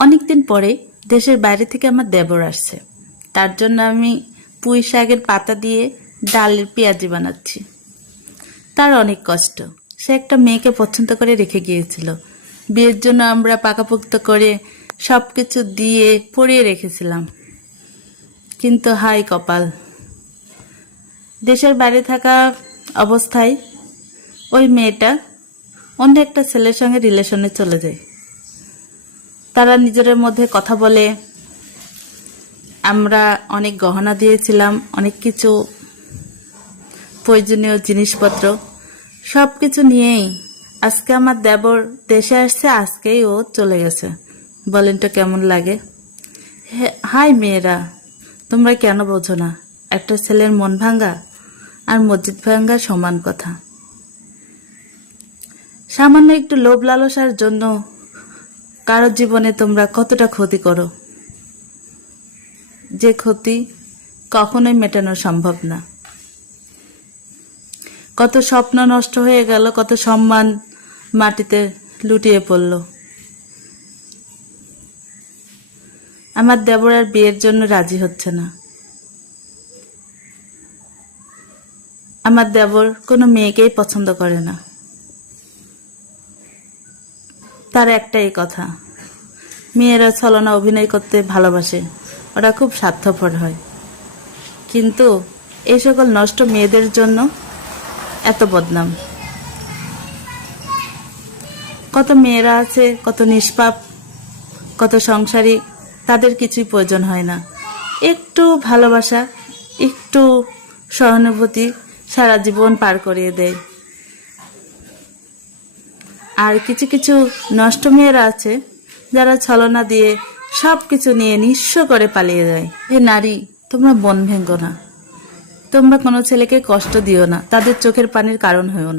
অনেকদিন পরে দেশের বাইরে থেকে আমার দেবর আসছে। তার জন্য আমি পুঁই শাকের পাতা দিয়ে ডালের পেঁয়াজি বানাচ্ছি। তার অনেক কষ্ট। সে একটা মেয়েকে পছন্দ করে রেখে গিয়েছিল। বিয়ের জন্য আমরা পাকাপোক্ত করে সব কিছু দিয়ে পরিয়ে রেখেছিলাম, কিন্তু হাই কপাল, দেশের বাইরে থাকা অবস্থায় ওই মেয়েটা অন্য একটা ছেলের সঙ্গে রিলেশনে চলে যায়। তারা নিজেদের মধ্যে কথা বলে। আমরা অনেক গহনা দিয়েছিলাম, অনেক কিছু প্রয়োজনীয় জিনিসপত্র, সব কিছু নিয়েই আজকে আমার দেবর দেশে আসছে, আজকেই ও চলে গেছে। বলেন তো কেমন লাগে? হাই মেয়েরা, তোমরা কেন বোঝো না একটা ছেলের মন ভাঙ্গা আর মসজিদ ভাঙ্গা সমান কথা। সামান্য একটু লোভ লালসার জন্য কারো জীবনে তোমরা কতটা ক্ষতি করো, যে ক্ষতি কখনোই মেটানো সম্ভব না। কত স্বপ্ন নষ্ট হয়ে গেল, কত সম্মান মাটিতে লুটিয়ে পড়ল। আমার দেবর আর বিয়ের জন্য রাজি হচ্ছে না। আমার দেবর কোনো মেয়েকেই পছন্দ করে না। তার একটাই কথা, মেয়েরা ছলনা অভিনয় করতে ভালোবাসে, ওরা খুব স্বার্থপর হয়। কিন্তু এই সকল নষ্ট মেয়েদের জন্য এত বদনাম। কত মেয়েরা আছে, কত নিষ্পাপ, কত সংসারী, তাদের কিছুই প্রয়োজন হয় না। একটু ভালোবাসা, একটু সহানুভূতি সারা জীবন পার করিয়ে দেয়। আর কিছু কিছু নষ্ট মেয়েরা আছে যারা ছলনা দিয়ে সব কিছু নিয়ে নিঃস্ব করে পালিয়ে যায়। এ নারী, তোমরা মন ভেঙ্গো না, তোমরা কোনো ছেলেকে কষ্ট দিও না, তাদের চোখের পানির কারণ হয়েও না।